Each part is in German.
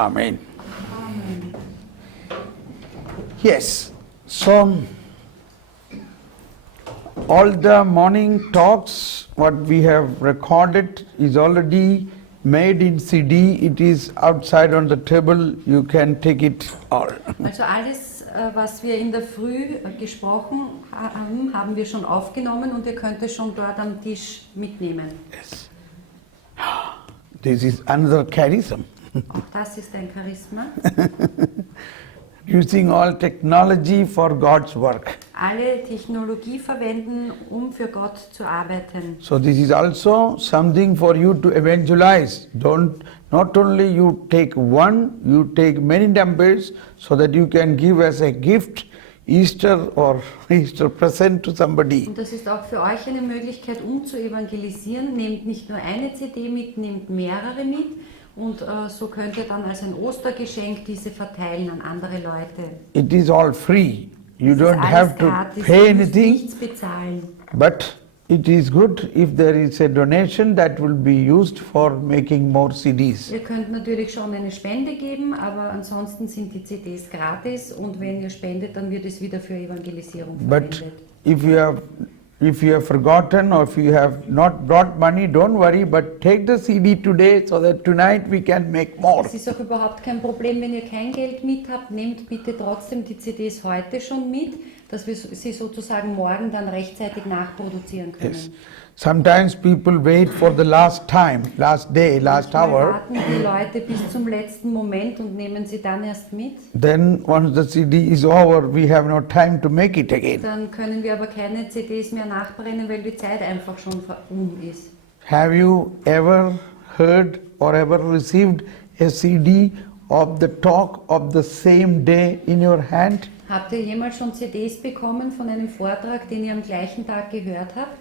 Amen. Yes, so all the morning talks, what we have recorded is already made in CD. It is outside on the table. You can take it all. Also alles, was wir in der Früh gesprochen haben, haben wir schon aufgenommen und ihr könnt es schon dort am Tisch mitnehmen. Yes. This is another charism. Auch das ist ein Charisma. Using all technology for God's work. Alle Technologie verwenden, um für Gott zu arbeiten. So this is also something for you to evangelize. Not only you take one, you take many numbers so that you can give as a gift Easter or Easter present to somebody. Und das ist auch für euch eine Möglichkeit, um zu evangelisieren. Nehmt nicht nur eine CD mit, nehmt mehrere mit. Und so könnt ihr dann als ein Ostergeschenk diese verteilen an andere Leute. It is all free. You Das ist don't have to gratis, pay ihr müsst anything. nichts bezahlen. But it is good if there is a donation that will be used for making more CDs. Ihr könnt natürlich schon eine Spende geben, aber ansonsten sind die CDs gratis und wenn ihr spendet, dann wird es wieder für Evangelisierung But verwendet. if you have forgotten or if you have not brought money, don't worry, but take the CD today so that tonight we can make more. Es ist auch überhaupt kein Problem, wenn ihr kein Geld mit habt, nehmt bitte trotzdem die CDs heute schon mit, dass wir sie sozusagen morgen dann rechtzeitig nachproduzieren können. Yes. Sometimes people wait for the last time, last day, last Manchmal hour. warten die Leute bis zum letzten Moment und nehmen sie dann erst mit. Then once the CD is over, we have no time to make it again. Dann können wir aber keine CDs mehr nachbrennen, weil die Zeit einfach schon ist. Have you ever heard or ever received a CD of the talk of the same day in your hand? Habt ihr jemals schon CDs bekommen von einem Vortrag, den ihr am gleichen Tag gehört habt?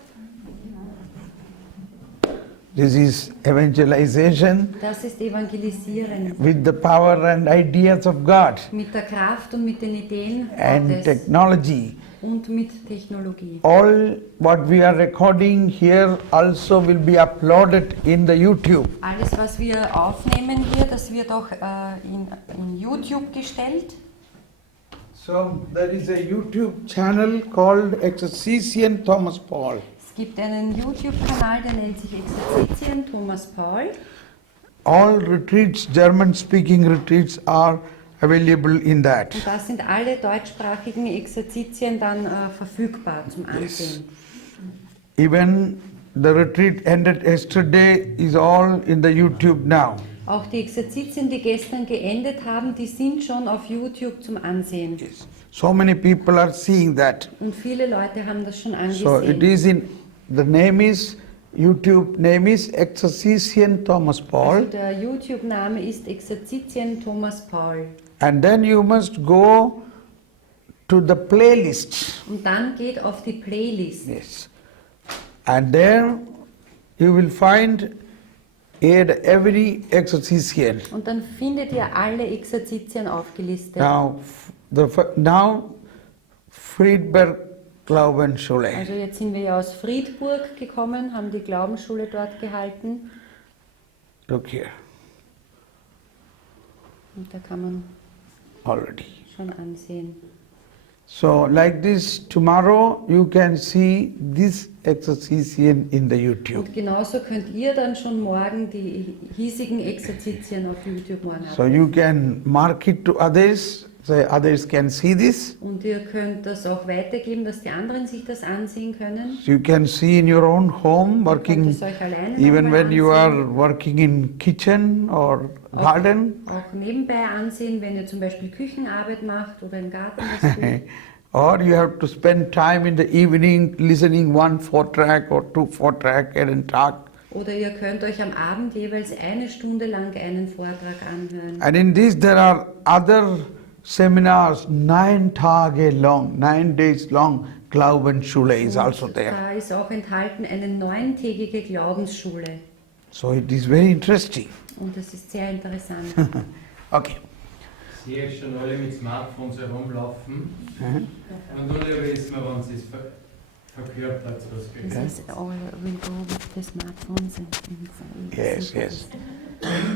This is evangelization Das ist Evangelisieren. with the power and ideas of God Mit der Kraft und mit den Ideen and Gottes technology. und mit Technologie. All what we are recording here also will be uploaded in the YouTube. Alles, was wir aufnehmen hier, das wird auch in YouTube gestellt. So there is a YouTube channel called Exorcisian Thomas Paul. Es gibt einen YouTube-Kanal, der nennt sich Exerzitien Thomas Paul. All retreats, German-speaking retreats are available in that. Und da sind alle deutschsprachigen Exerzitien dann verfügbar zum Ansehen. Even the retreat ended yesterday is all in the YouTube now. Auch die Exerzitien, die gestern geendet haben, die sind schon auf YouTube zum Ansehen. Yes. So many people are seeing that. Und viele Leute haben das schon So it angesehen. is the name is, YouTube name is Exorcisian Thomas Also Paul. der YouTube-Name ist Exerzitien Thomas Paul. And then you must go to the playlist. Und dann geht auf die Playlist. Yes. And there you will find every exorcisian. Und dann findet ihr alle Exerzitien aufgelistet. Now Friedberg Glaubensschule. Also jetzt sind wir ja aus Friedburg gekommen, haben die Glaubensschule dort gehalten. Look here, Und da kann man already. schon ansehen. So like this, tomorrow you can see this exorcisian in the YouTube. Und genauso könnt ihr dann schon morgen die hiesigen Exerzitien auf YouTube morgen So haben. you can mark it to others, so others can see this. Und ihr könnt das auch weitergeben, dass die anderen sich das ansehen können. You can see in your own home Könnt working, es euch alleine even nochmal when you are ansehen. working in kitchen or garden. Auch nebenbei ansehen, wenn ihr zum Beispiel Küchenarbeit macht oder im Garten was tut. Or you have to spend time in the evening listening one Vortrag or two Vortrag and talk. Oder ihr könnt euch am Abend jeweils 1 Stunde lang einen Vortrag anhören. And in this there are other seminars, 9 Tage long, 9 days long. Glaubensschule is also there. Da ist auch enthalten eine 9-tägige Glaubensschule. So it is very interesting. Und das ist sehr interessant. Okay. Ich sehe schon alle mit Smartphones herumlaufen und nur wissen wir, wann sie es verkörpert, was This is all will go with the smartphones and Yes, yes.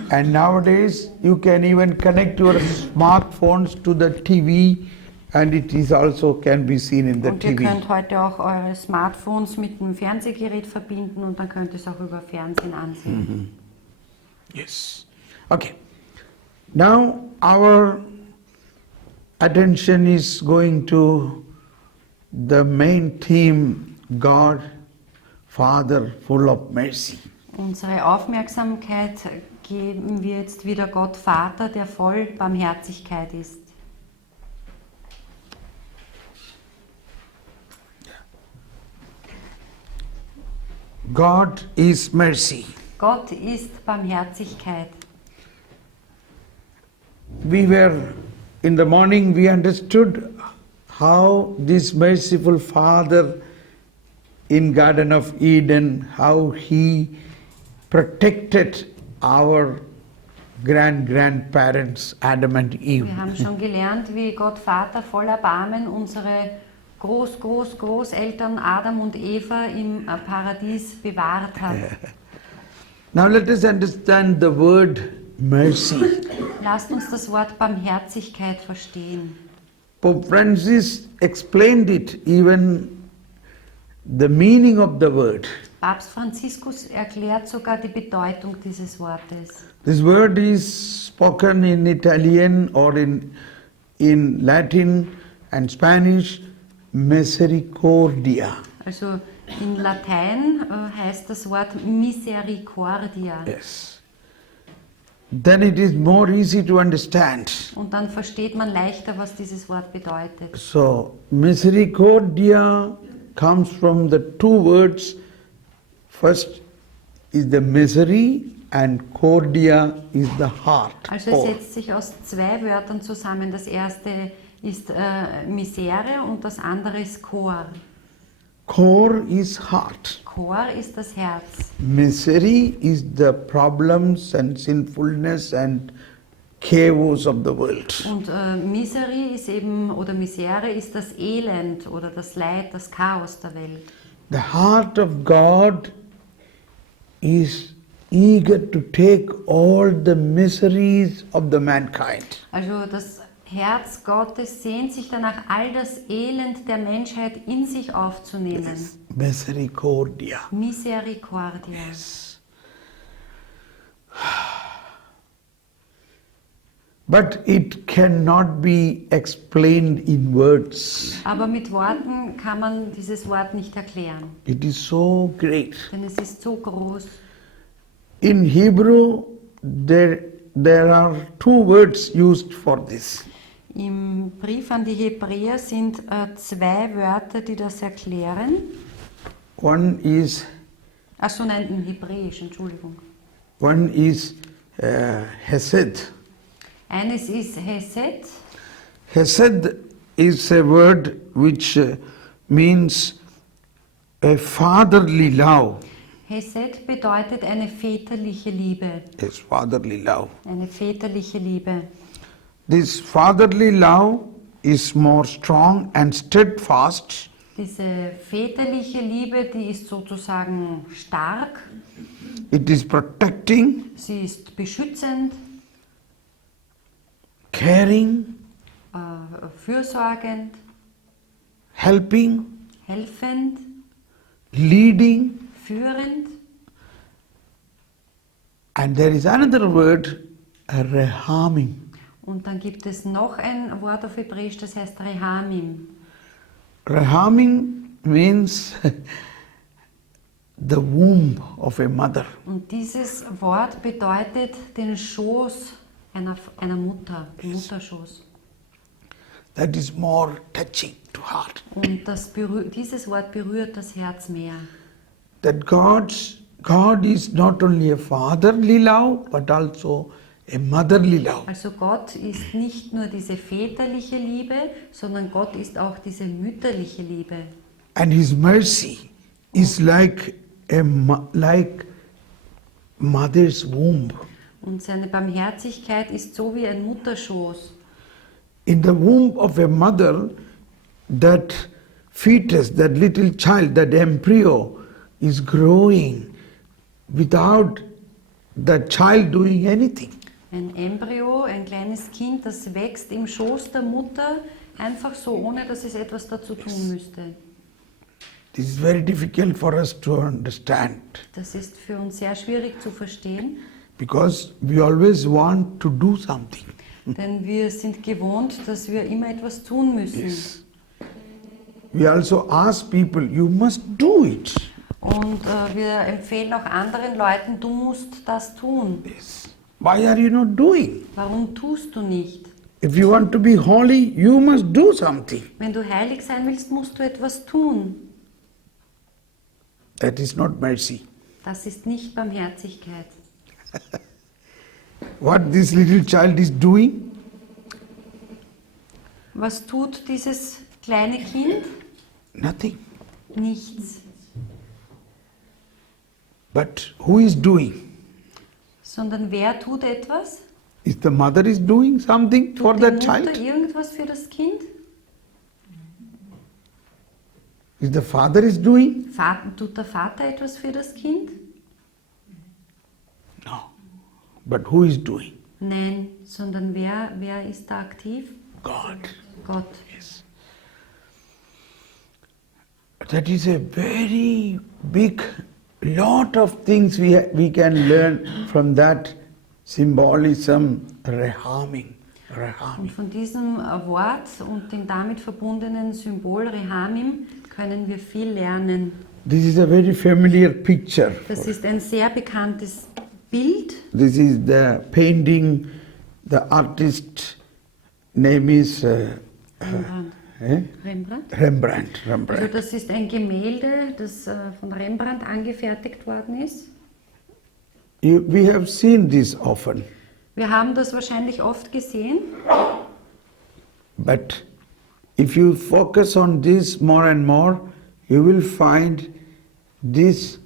And nowadays you can even connect your smartphones to the TV and it is also can be seen in the Und ihr TV. könnt heute auch eure Smartphones mit dem Fernsehgerät verbinden und dann könnt ihr es auch über Fernsehen ansehen. Yes. Okay. Now our attention is going to the main theme, God, Father, full of mercy. Unsere Aufmerksamkeit geben wir jetzt wieder Gott Vater, der voll Barmherzigkeit ist. God is mercy. Gott ist Barmherzigkeit. We were, in the morning we understood how this merciful Father in Garden of Eden, how he protected our grandparents, Adam and Eve. Wir haben schon gelernt, wie Gott Vater voll Erbarmen unsere Großeltern Adam und Eva im Paradies bewahrt hat. Now let us understand the word mercy. Lasst uns das Wort Barmherzigkeit verstehen. Pope Francis explained it, even the meaning of the word. Papst Franziskus erklärt sogar die Bedeutung dieses Wortes. This word is spoken in Italian or in Latin and Spanish, misericordia. Also in Latein heißt das Wort Misericordia. Yes. Then it is more easy to understand. Und dann versteht man leichter, was dieses Wort bedeutet. So, misericordia comes from the two words. First is the misery and cordia is the heart. Also es setzt sich aus zwei Wörtern zusammen. Das erste ist Misere und das andere ist Cor. Cor is heart. Cor ist das Herz. Misery is the problems and sinfulness and chaos of the world. Und Misery ist eben, oder Misere ist das Elend oder das Leid, das Chaos der Welt. The heart of God is eager to take all the miseries of the mankind. Also das Herz Gottes sehnt sich danach, all das Elend der Menschheit in sich aufzunehmen. Misericordia. Misericordia. But it cannot be explained in words. Aber mit Worten kann man dieses Wort nicht erklären, It is so great. denn es ist so groß. In Hebrew, there are two words used for this. Im Brief an die Hebräer sind zwei Wörter, die das erklären. One is Achso, nein, im Hebräisch, Entschuldigung. Hesed. Eines ist Hesed. Hesed is a word which means a fatherly love. Hesed bedeutet eine väterliche Liebe. Yes, fatherly love. Eine väterliche Liebe. This fatherly love is more strong and steadfast. Diese väterliche Liebe, die ist sozusagen stark. It is protecting, Sie ist beschützend, caring, fürsorgend, helping, helfend, leading. führend. And there is another word, rehaming. Und dann gibt es noch ein Wort auf Hebräisch, das heißt Rehamim. Rehaming means the womb of a mother. Und dieses Wort bedeutet den Schoß einer Mutter, den Mutterschoß. That is more touching to heart. Und dieses Wort berührt das Herz mehr. That God is not only a fatherly love, but also a motherly love. Also Gott ist nicht nur diese väterliche Liebe, sondern Gott ist auch diese mütterliche Liebe. And His mercy is like mother's womb. Und seine Barmherzigkeit ist so wie ein Mutterschoß. In the womb of a mother, that fetus, that little child, that embryo is growing without the child doing anything. Ein Embryo, ein kleines Kind, das wächst im Schoß der Mutter, einfach so, ohne dass es etwas dazu tun müsste. This is very difficult for us to understand Das ist für uns sehr schwierig zu verstehen, because we always want to do something. denn wir sind gewohnt, dass wir immer etwas tun müssen. Yes. We also ask people, you must do it. Und wir empfehlen auch anderen Leuten, du musst das tun. Yes. Why are you not doing? Warum tust du nicht? If you want to be holy, you must do something. Wenn du heilig sein willst, musst du etwas tun. That is not mercy. Das ist nicht Barmherzigkeit. What this little child is doing? Was tut dieses kleine Kind? Nothing. Nichts. But who is doing? Sondern wer tut etwas? Is the mother is doing something for Tut die that Mutter child? irgendwas für das Kind? Is the father is doing? Tut der Vater etwas für das Kind? No. But who is doing? Nein, sondern wer ist da aktiv? God. Gott. Yes. That is a very big lot of things we can learn from that symbolism, rehaming. Und von diesem Wort und dem damit verbundenen Symbol Rehamim können wir viel lernen. This is a very familiar picture. Das ist ein sehr bekanntes Bild. This is the painting, the artist name is Rembrandt. Rembrandt? Rembrandt. Also Rembrandt. das ist ein Gemälde, das von Rembrandt angefertigt worden ist. We have seen this often, Wir haben das wahrscheinlich oft gesehen, but if you focus on this more and more, you will find this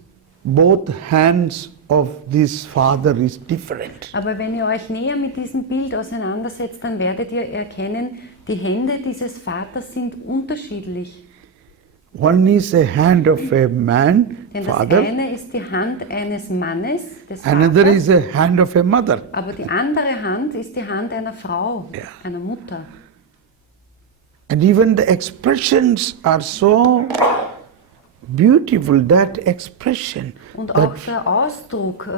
both hands of this father is different. aber wenn ihr euch näher mit diesem Bild auseinandersetzt, dann werdet ihr erkennen, die Hände dieses Vaters sind unterschiedlich. One is a hand of a man, Denn das father, eine ist die Hand eines Mannes, des another Vaters, is a hand of a mother. aber die andere Hand ist die Hand einer Frau, Ja. einer Mutter. And even the expressions are so beautiful, that expression. Und that auch der Ausdruck,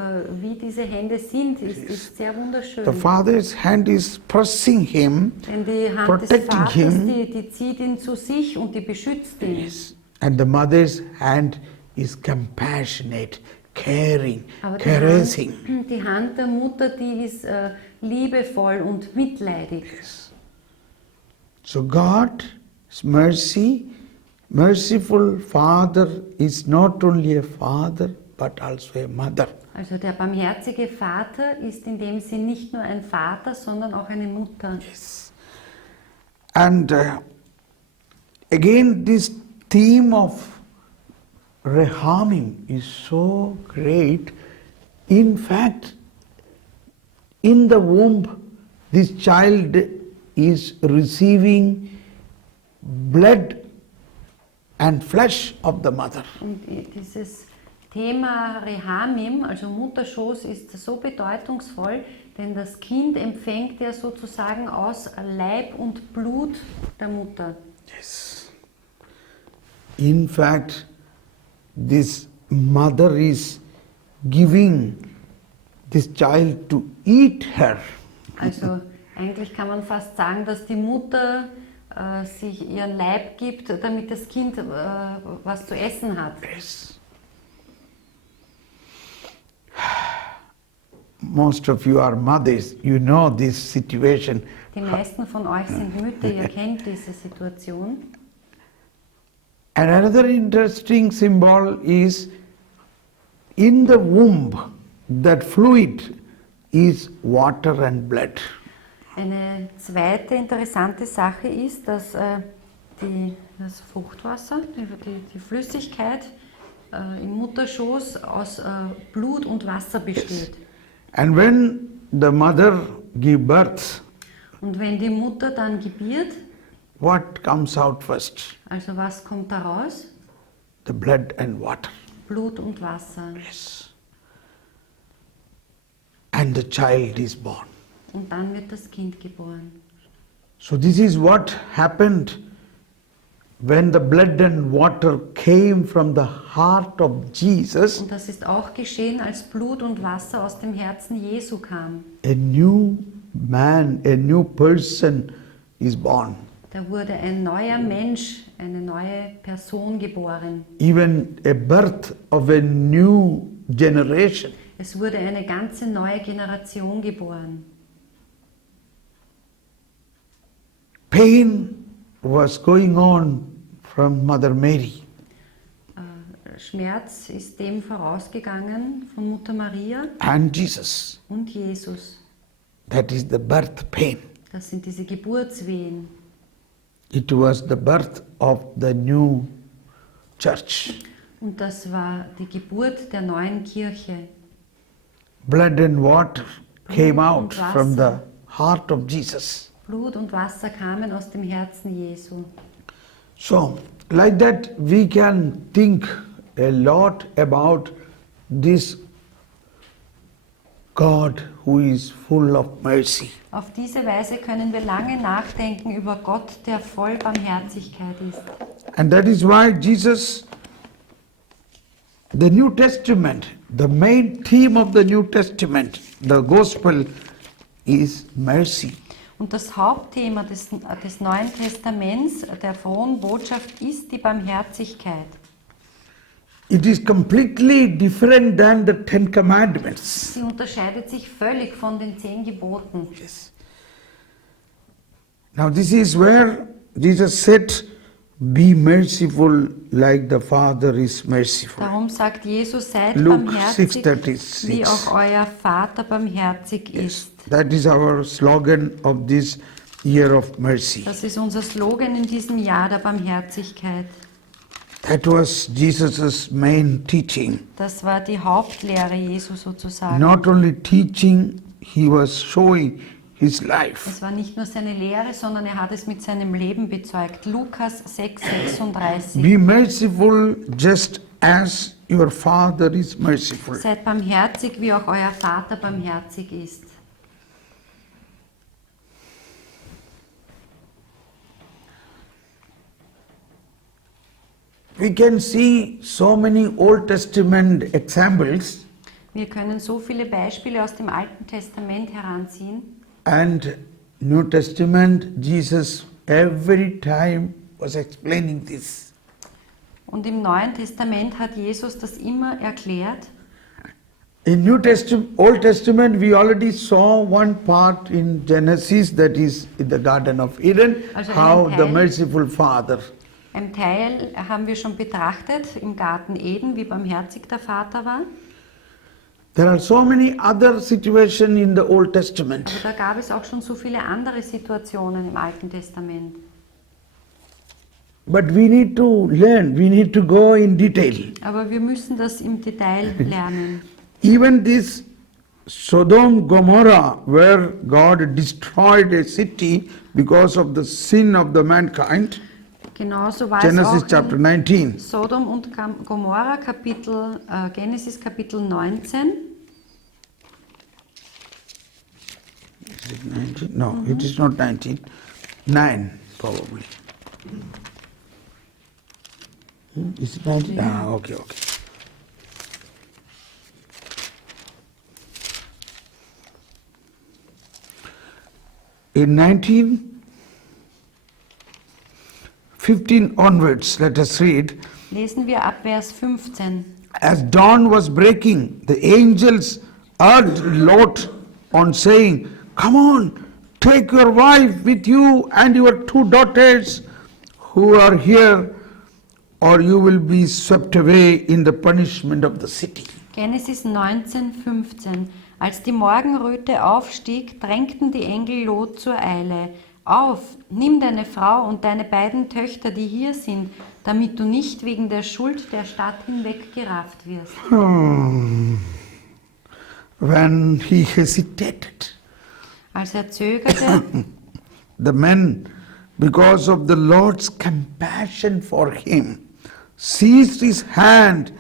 wie diese Hände sind, ist sehr wunderschön. the father's hand is pressing him, Denn die Hand des protecting Vaters, him. die zieht ihn zu sich und die beschützt ihn. And the mother's hand is compassionate, caring, Aber caressing. die Hand der Mutter, die ist liebevoll und mitleidig. So God's merciful Father is not only a father but also a mother. Also der barmherzige Vater ist in dem Sinn nicht nur ein Vater, sondern auch eine Mutter. And again, this theme of Rehamim is so great. In fact, in the womb, this child is receiving blood and flesh of the mother. Und dieses Thema Rehamim, also Mutterschoß, ist so bedeutungsvoll, denn das Kind empfängt ja sozusagen aus Leib und Blut der Mutter. Yes. In fact, this mother is giving this child to eat her. Also eigentlich kann man fast sagen, dass die Mutter sich ihren Leib gibt, damit das Kind was zu essen hat. Yes. Most of you are mothers, you know this situation. Die meisten von euch sind Mütter, ihr kennt diese Situation. And another interesting symbol is in the womb, that fluid is water and blood. Eine zweite interessante Sache ist, dass das Fruchtwasser, die Flüssigkeit im Mutterschoß aus Blut und Wasser besteht. And when the mother gives birth, Und wenn die Mutter dann gebiert, what comes out first? also was kommt daraus? The blood and water. Blut und Wasser. Yes. and the child is born. Und dann wird das Kind geboren. So this is what happened when the blood and water came from the heart of Jesus. Und das ist auch geschehen, als Blut und Wasser aus dem Herzen Jesu kam. A new man, a new person is born. Da wurde ein neuer Mensch, eine neue Person geboren. Even a birth of a new generation. Es wurde eine ganze neue Generation geboren. Pain was going on from Mother Mary. Schmerz ist dem vorausgegangen von Mutter Maria And Jesus. und Jesus. That is the birth pain. Das sind diese Geburtswehen. It was the birth of the new church. Und das war die Geburt der neuen Kirche. Blood and water came out Und from the Wasser. heart of Jesus. Blut und Wasser kamen aus dem Herzen Jesu. So, like that, we can think a lot about this God who is full of mercy. Auf diese Weise können wir lange nachdenken über Gott, der voll Barmherzigkeit ist. And that is why Jesus, the New Testament, the main theme of the New Testament, the gospel is mercy. Und das Hauptthema des Neuen Testaments, der frohen Botschaft, ist die Barmherzigkeit. It is completely different than the Ten Commandments. Sie unterscheidet sich völlig von den 10 Geboten. Yes. Now this is where Jesus said, be merciful like the Father is merciful. Darum sagt Jesus, seid Luke barmherzig, 6:36. wie auch euer Vater barmherzig ist. That is our slogan of this year of mercy. Das ist unser Slogan in diesem Jahr der Barmherzigkeit. That was Jesus' main teaching. Das war die Hauptlehre Jesu sozusagen. Not only teaching, he was showing his life. Es war nicht nur seine Lehre, sondern er hat es mit seinem Leben bezeugt. Lukas 6,36. Be merciful just as your Father is merciful. Seid barmherzig, wie auch euer Vater barmherzig ist. We can see so many Old Testament examples, Wir können so viele Beispiele aus dem Alten Testament heranziehen. and New Testament, Jesus every time was explaining this. Und im Neuen Testament hat Jesus das immer erklärt. In Old Testament, we already saw one part in Genesis, that is in the Garden of Eden, Also how einen the Teil- merciful Father. Ein Teil haben wir schon betrachtet im Garten Eden, wie barmherzig der Vater war. There are so many other situations in the Old Testament. Aber da gab es auch schon so viele andere Situationen im Alten Testament. But we need to learn, we need to go in detail. Aber wir müssen das im Detail lernen. Even this Sodom Gomorrah, where God destroyed a city because of the sin of the mankind, Genauso war Genesis es chapter auch 19. in Sodom und Gomorra, Genesis Kapitel 19. Is it 19? No, it is not 19. 9, probably. Is it 19? Ah, okay. In 15 onwards, let us read. Lesen wir ab Vers 15. As dawn was breaking, the angels urged Lot on, saying, come on, take your wife with you and your 2 daughters who are here, or you will be swept away in the punishment of the city. Genesis 19, 15. Als die Morgenröte aufstieg, drängten die Engel Lot zur Eile. Auf, nimm deine Frau und deine beiden Töchter, die hier sind, damit du nicht wegen der Schuld der Stadt hinweg gerafft wirst. When he hesitated, Als er zögerte, the men, because of the Lord's compassion for him, seized his hand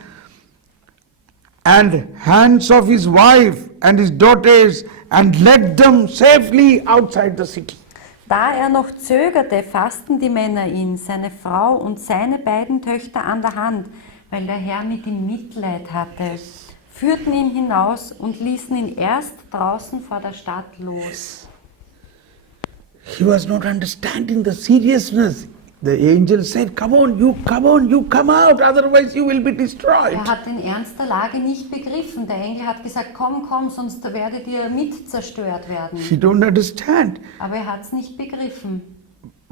and hands of his wife and his daughters and led them safely outside the city. Da er noch zögerte, fassten die Männer ihn, seine Frau und seine beiden Töchter an der Hand, weil der Herr mit ihm Mitleid hatte, führten ihn hinaus und ließen ihn erst draußen vor der Stadt los. He was not understanding the seriousness. The angel said, come on, you come out, otherwise you will be destroyed. Er hat den Ernst der Lage nicht begriffen. Der Engel hat gesagt, komm, sonst werdet ihr mit zerstört werden. He don't understand. Aber er hat es nicht begriffen.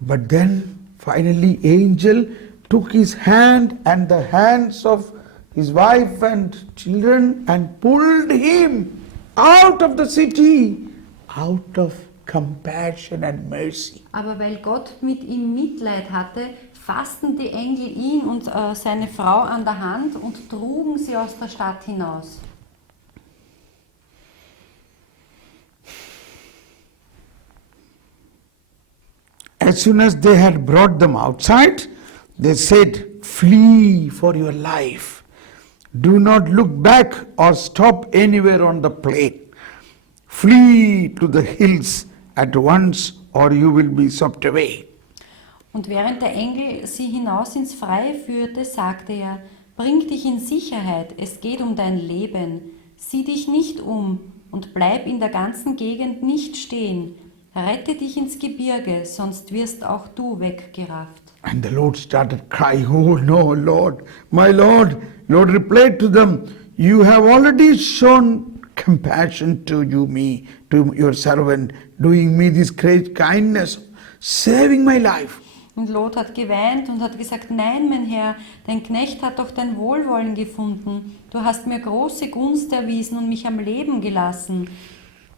But then finally angel took his hand and the hands of his wife and children and pulled him out of the city, out of compassion and mercy. Aber weil Gott mit ihm Mitleid hatte, fassten die Engel ihn und seine Frau an der Hand und trugen sie aus der Stadt hinaus. As soon as they had brought them outside, they said, flee for your life. Do not look back or stop anywhere on the plain. Flee to the hills at once or you will be swept away. Und während der Engel sie hinaus ins Freie führte, sagte er, bring dich in Sicherheit, es geht um dein Leben. Sieh dich nicht um und bleib in der ganzen Gegend nicht stehen. Rette dich ins Gebirge, sonst wirst auch du weggerafft. And the Lord started crying, oh no, Lord, my Lord. Lord replied to them, you have already shown compassion to your servant, doing me this great kindness, saving my life. Und Lot hat geweint und hat gesagt, nein, mein Herr, dein Knecht hat doch dein Wohlwollen gefunden. Du hast mir große Gunst erwiesen und mich am Leben gelassen.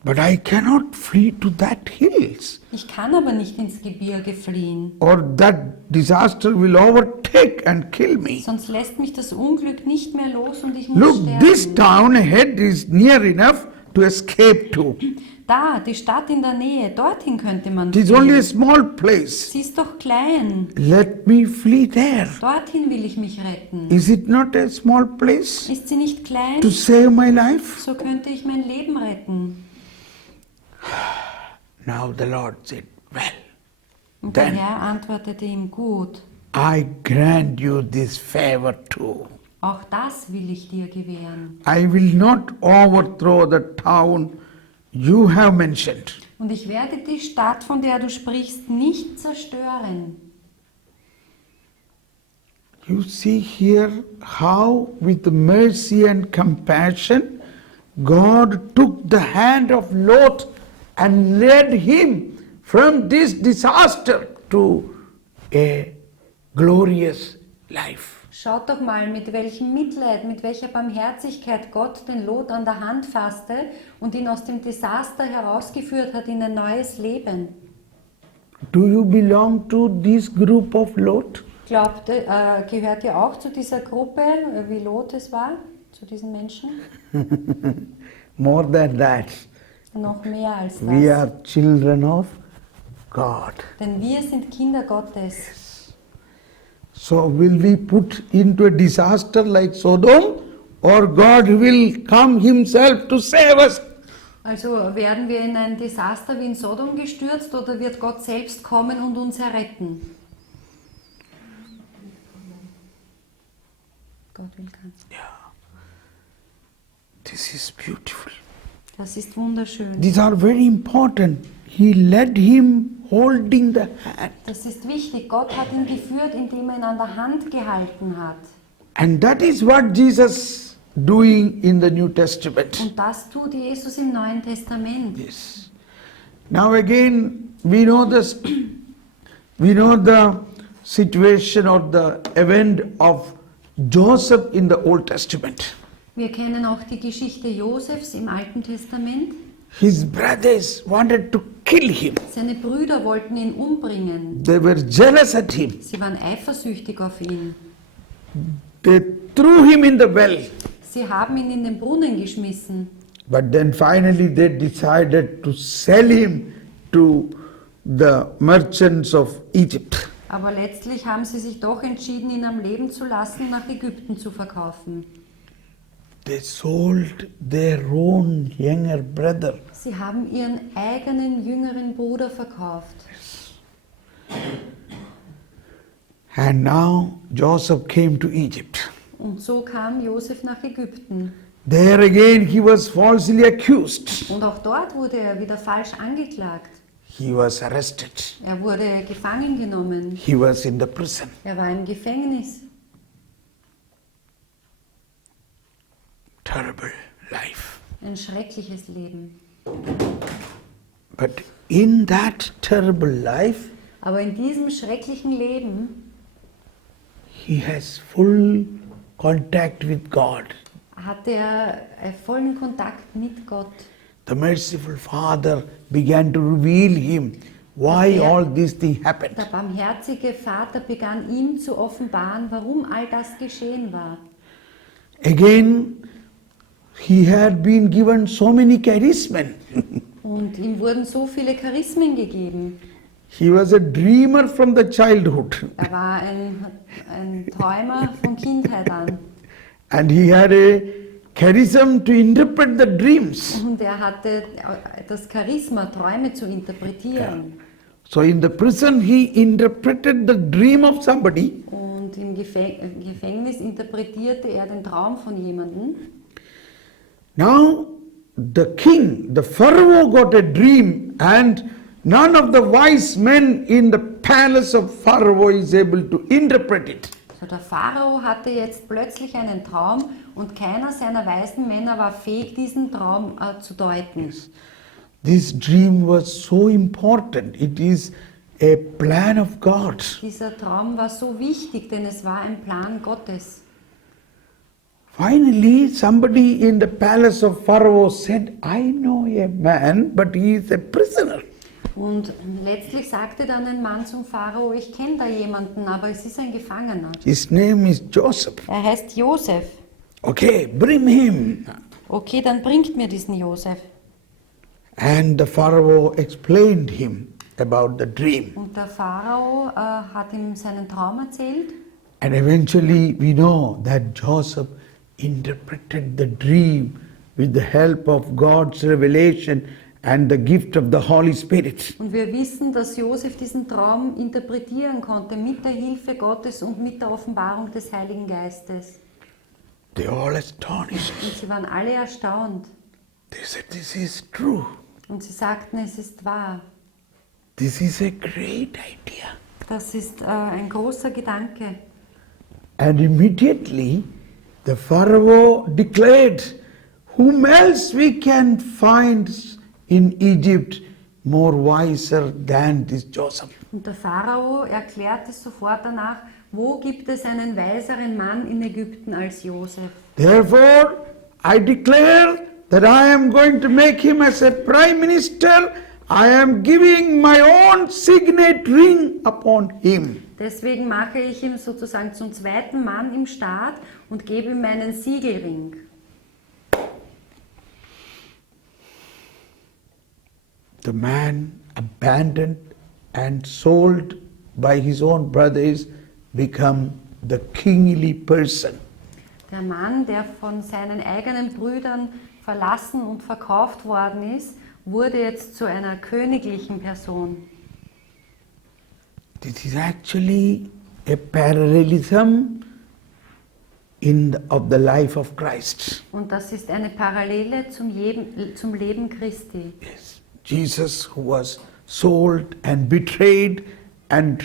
But I cannot flee to that hills, Ich kann aber nicht ins Gebirge fliehen, or that disaster will overtake and kill me. sonst lässt mich das Unglück nicht mehr los und ich muss Look, this sterben. town ahead is near enough to escape to. Da, die Stadt in der Nähe, dorthin könnte man It is only a fliehen. small place. Sie ist doch klein. Let me flee there. Dorthin will ich mich retten. Is it not a small place Ist sie nicht klein? to save my life? So könnte ich mein Leben retten. Now the Lord said, well, Und der Then- Herr antwortete ihm, gut, I grant you this favor too. auch das will ich dir gewähren. I will not overthrow the town you have mentioned. Und ich werde die Stadt, von der du sprichst, nicht zerstören. You see here how with mercy and compassion God took the hand of Lot and led him from this disaster to a glorious life. Schaut doch mal, mit welchem Mitleid, mit welcher Barmherzigkeit Gott den Lot an der Hand fasste und ihn aus dem Desaster herausgeführt hat in ein neues Leben. Do you belong to this group of Lot? Gehört ihr auch zu dieser Gruppe, wie Lot es war, zu diesen Menschen? More than that, Noch mehr als das. we are children of God. Denn wir sind Kinder Gottes. So will we put into a disaster like Sodom, or God will come himself to save us? Also werden wir in ein Desaster wie in Sodom gestürzt oder wird Gott selbst kommen und uns erretten? Gott will kommen. This is beautiful. Das ist wunderschön. These are very important. He led him holding the hand. Das ist wichtig. Gott hat ihn geführt, indem er ihn an der Hand gehalten hat. And that is what Jesus doing in the New Testament. Und das tut Jesus im Neuen Testament. Yes. Now again we know this, we know the situation or the event of Joseph in the Old Testament. Wir kennen auch die Geschichte Josefs im Alten Testament. His brothers wanted to kill him. Seine Brüder wollten ihn umbringen. They were jealous at him. Sie waren eifersüchtig auf ihn. They threw him in the well. Sie haben ihn in den Brunnen geschmissen. But then finally they decided to sell him to the merchants of Egypt. Aber letztlich haben sie sich doch entschieden, ihn am Leben zu lassen und nach Ägypten zu verkaufen. They sold their own younger brother. Sie haben ihren eigenen jüngeren Bruder verkauft. And now Joseph came to Egypt. Und so kam Josef nach Ägypten. There again he was falsely accused. Und auch dort wurde er wieder falsch angeklagt. He was arrested. Er wurde gefangen genommen. He was in the prison. Er war im Gefängnis. Terrible life. Ein schreckliches Leben. But in that terrible life, Aber in diesem schrecklichen Leben he has full contact with God. hatte er vollen Kontakt mit Gott. The merciful Father began to reveal him why all these things happened. Der barmherzige Vater begann ihm zu offenbaren, warum all das geschehen war. Again, he had been given so many charismen. Und ihm wurden so viele Charismen gegeben. He was a dreamer from the childhood. Er war ein Träumer von Kindheit an. And he had a charism to interpret the dreams. Und er hatte das Charisma, Träume zu interpretieren. So in the prison he interpreted the dream of somebody. Und im Gefängnis interpretierte er den Traum von jemandem. Now the king, the Pharaoh got a dream, and none of the wise men in the palace of Pharaoh is able to interpret it. So der Pharao hatte jetzt plötzlich einen Traum und keiner seiner weisen Männer war fähig, diesen Traum zu deuten. This dream was so important. It is a plan of God. Dieser Traum war so wichtig, denn es war ein Plan Gottes. Finally, somebody in the palace of Pharaoh said, I know a man, but he is a prisoner. Und letztlich sagte dann ein Mann zum Pharao, ich kenne da jemanden, aber es ist ein Gefangener. His name is Joseph. Er heißt Josef. Okay, bring him. Okay, dann bringt mir diesen Josef. And the Pharaoh explained him about the dream. Und der Pharao hat ihm seinen Traum erzählt. And eventually we know that Joseph interpreted the dream with the help of God's revelation and the gift of the Holy Spirit. Und wir wissen, dass Josef diesen Traum interpretieren konnte mit der Hilfe Gottes und mit der Offenbarung des Heiligen Geistes. They all astonished. Und sie waren alle erstaunt. They said, this is true. Und sie sagten, es ist wahr. This is a great idea. Das ist ein großer Gedanke. And immediately the Pharaoh declared, whom else we can find in Egypt more wiser than this Joseph? Und der Pharao erklärte sofort danach, wo gibt es einen weiseren Mann in Ägypten als Josef? Therefore, I declare that I am going to make him as a prime minister. I am giving my own signet ring upon him. Deswegen mache ich ihn sozusagen zum zweiten Mann im Staat und gebe ihm meinen Siegelring. The man abandoned and sold by his own brothers become the kingly person. Der Mann, der von seinen eigenen Brüdern verlassen und verkauft worden ist, wurde jetzt zu einer königlichen Person. This is actually a parallelism of the life of Christ. Und das ist eine Parallele zum Leben Christi. Yes. Jesus, who was sold and betrayed and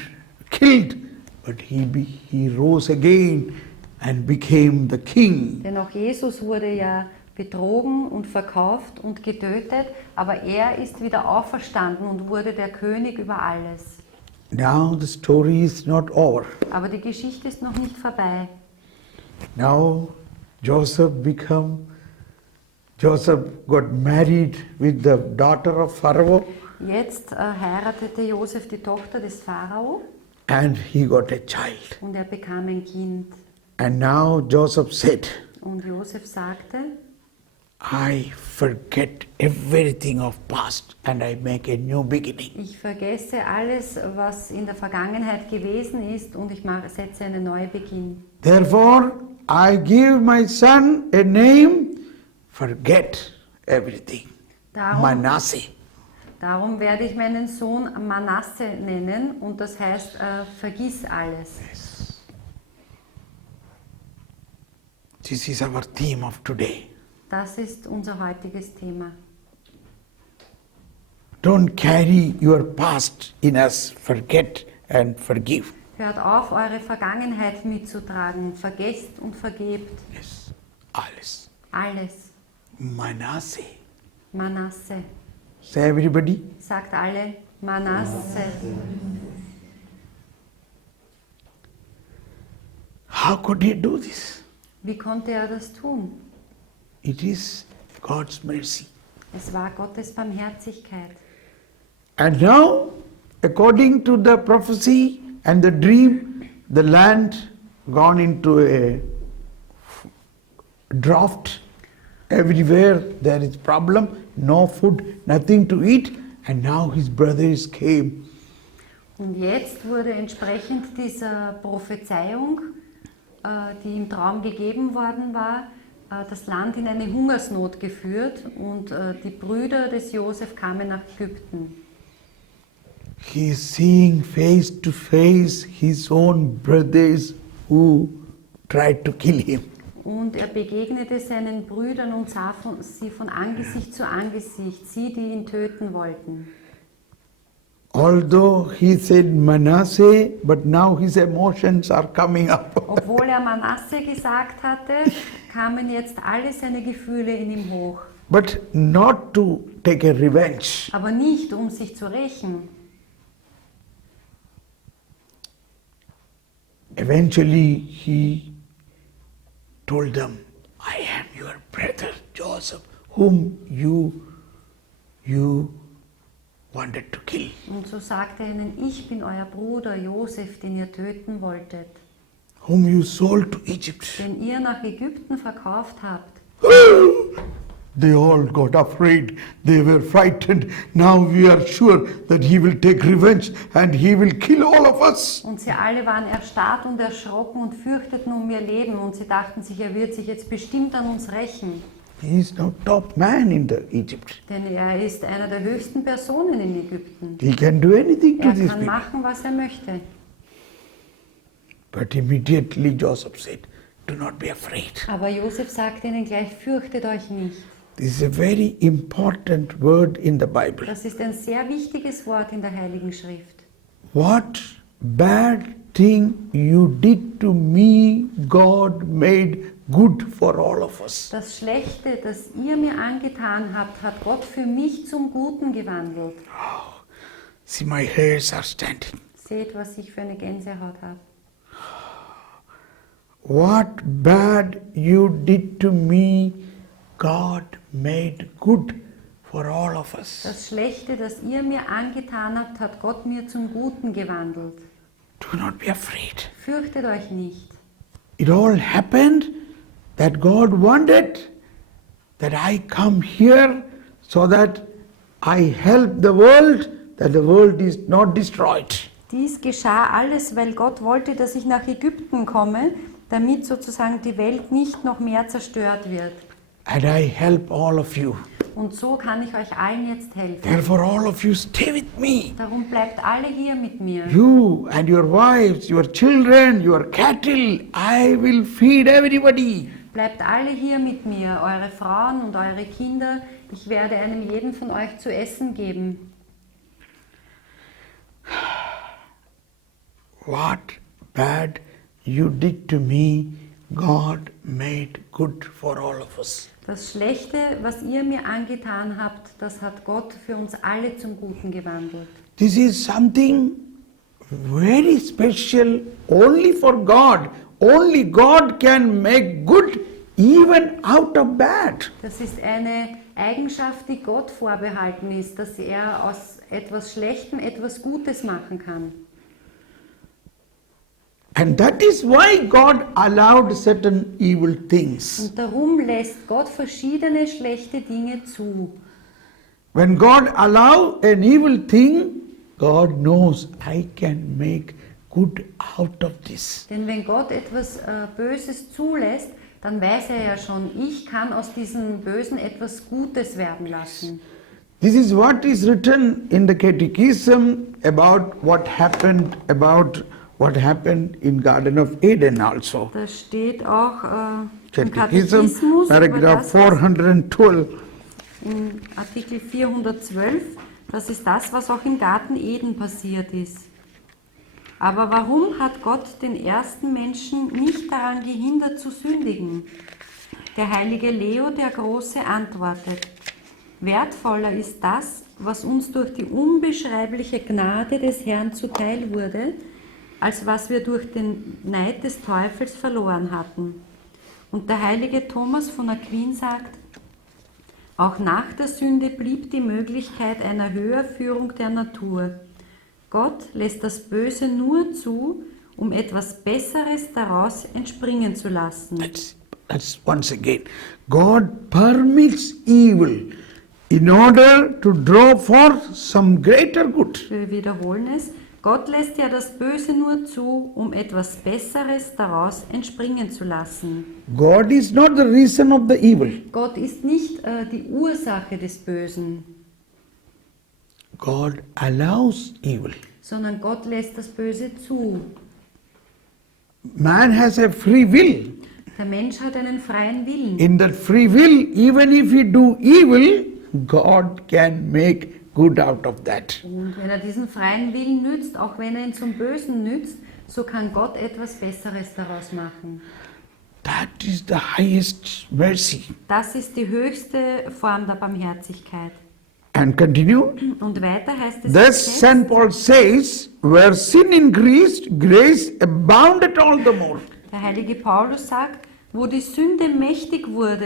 killed, but he rose again and became the king. Denn auch Jesus wurde ja betrogen und verkauft und getötet, aber er ist wieder auferstanden und wurde der König über alles. Now the story is not over. Aber die Geschichte ist noch nicht vorbei. Now Joseph got married with the daughter of Pharaoh, Jetzt heiratete Josef die Tochter des Pharao and he got a child. und er bekam ein Kind. And now Joseph said, Und Josef sagte, I forget everything of past and I make a new beginning. ich vergesse alles, was in der Vergangenheit gewesen ist und ich setze einen neuen Beginn. Therefore, I give my son a name, forget everything. Manasseh. Darum werde ich meinen Sohn Manasse nennen und das heißt, vergiss alles. This is our theme of today. Das ist unser heutiges Thema. Don't carry your past in us, forget and forgive. Hört auf, eure Vergangenheit mitzutragen. Vergesst und vergebt. Yes, alles. Alles. Manasseh. Manasse. Say everybody. Sagt alle Manasse. How could he do this? Wie konnte er das tun? It is God's mercy. Es war Gottes Barmherzigkeit. And now, according to the prophecy and the dream, the land gone into a drought. Everywhere there is problem, no food, nothing to eat, and now his brothers came. Und jetzt wurde entsprechend dieser Prophezeiung, die im Traum gegeben worden war, das Land in eine Hungersnot geführt und die Brüder des Josef kamen nach Ägypten. He is seeing face to face his own brothers who tried to kill him. Und er begegnete seinen Brüdern und sah sie von Angesicht zu Angesicht, sie, die ihn töten wollten. Although he said Manasseh, but now his emotions are coming up. Obwohl er Manasse gesagt hatte, kamen jetzt alle seine Gefühle in ihm hoch. But not to take a revenge. Aber nicht, um sich zu rächen. Eventually he told them, I am your brother Joseph, whom you wanted to kill. Und so sagte er ihnen, ich bin euer Bruder Josef, den ihr töten wolltet, Whom you sold to Egypt. den ihr nach Ägypten verkauft habt. They all got afraid. They were frightened. Now we are sure that he will take revenge and he will kill all of us. Und sie alle waren erstarrt und erschrocken und fürchteten um ihr Leben und sie dachten sich, er wird sich jetzt bestimmt an uns rächen. He is now top man in the Egypt. Denn er ist einer der höchsten Personen in Ägypten. He can do anything to Er these kann people. machen, was er möchte. But immediately Joseph said, do not be afraid. Aber Josef sagte ihnen gleich, fürchtet euch nicht. This is a very important word in the Bible. Das ist ein sehr wichtiges Wort in der Heiligen Schrift. What bad thing you did to me, God made good for all of us. Das Schlechte, das ihr mir angetan habt, hat Gott für mich zum Guten gewandelt. See, my hairs are standing. Seht, was ich für eine Gänsehaut habe. What bad you did to me, God made good for all of us. Das Schlechte, das ihr mir angetan habt, hat Gott mir zum Guten gewandelt. Do not be afraid. Fürchtet euch nicht. It all happened that God wanted that I come here so that I help the world, that the world is not destroyed. Dies geschah alles, weil Gott wollte, dass ich nach Ägypten komme, damit sozusagen die Welt nicht noch mehr zerstört wird. And I help all of you. Und so kann ich euch allen jetzt helfen. Therefore all of you stay with me. Darum bleibt alle hier mit mir. You and your wives, your children, your cattle, I will feed everybody. Bleibt alle hier mit mir, eure Frauen und eure Kinder. Ich werde einem jeden von euch zu essen geben. What bad you did to me, God made good for all of us. Das Schlechte, was ihr mir angetan habt, das hat Gott für uns alle zum Guten gewandelt. This is something very special only for God. Only God can make good even out of bad. Das ist eine Eigenschaft, die Gott vorbehalten ist, dass er aus etwas Schlechtem etwas Gutes machen kann. And that is why God allowed certain evil things. Und darum lässt Gott verschiedene schlechte Dinge zu. When God allows an evil thing, God knows I can make good out of this. Denn wenn Gott etwas Böses zulässt, dann weiß er ja schon, ich kann aus diesem Bösen etwas Gutes werden lassen. This is what is written in the Catechism about what happened in Garden of Eden also. Das steht auch im Catechism, Katechismus, über paragraph das, was 412. in Artikel 412, das ist das, was auch im Garten Eden passiert ist. Aber warum hat Gott den ersten Menschen nicht daran gehindert zu sündigen? Der heilige Leo der Große antwortet: Wertvoller ist das, was uns durch die unbeschreibliche Gnade des Herrn zuteil wurde, als was wir durch den Neid des Teufels verloren hatten. Und der heilige Thomas von Aquin sagt: Auch nach der Sünde blieb die Möglichkeit einer Höherführung der Natur. Gott lässt das Böse nur zu, um etwas Besseres daraus entspringen zu lassen. That's once again. God permits evil in order to draw forth some greater good. Wir wiederholen es. Gott lässt ja das Böse nur zu, um etwas Besseres daraus entspringen zu lassen. God is not the reason of the evil. Gott ist nicht die Ursache des Bösen, God allows evil. sondern Gott lässt das Böse zu. Man has a free will. Der Mensch hat einen freien Willen. In that free will, even if you do evil, God can make good out of that. Und wenn er diesen freien Willen nützt, auch wenn er ihn zum Bösen nützt, so kann Gott etwas Besseres daraus machen. That is the highest mercy. Das ist die höchste Form der Barmherzigkeit. And continue. Und weiter heißt es, Thus St. Paul says, where sin increased, grace abounded all the more. der heilige Paulus sagt, wo die Sünde mächtig wurde,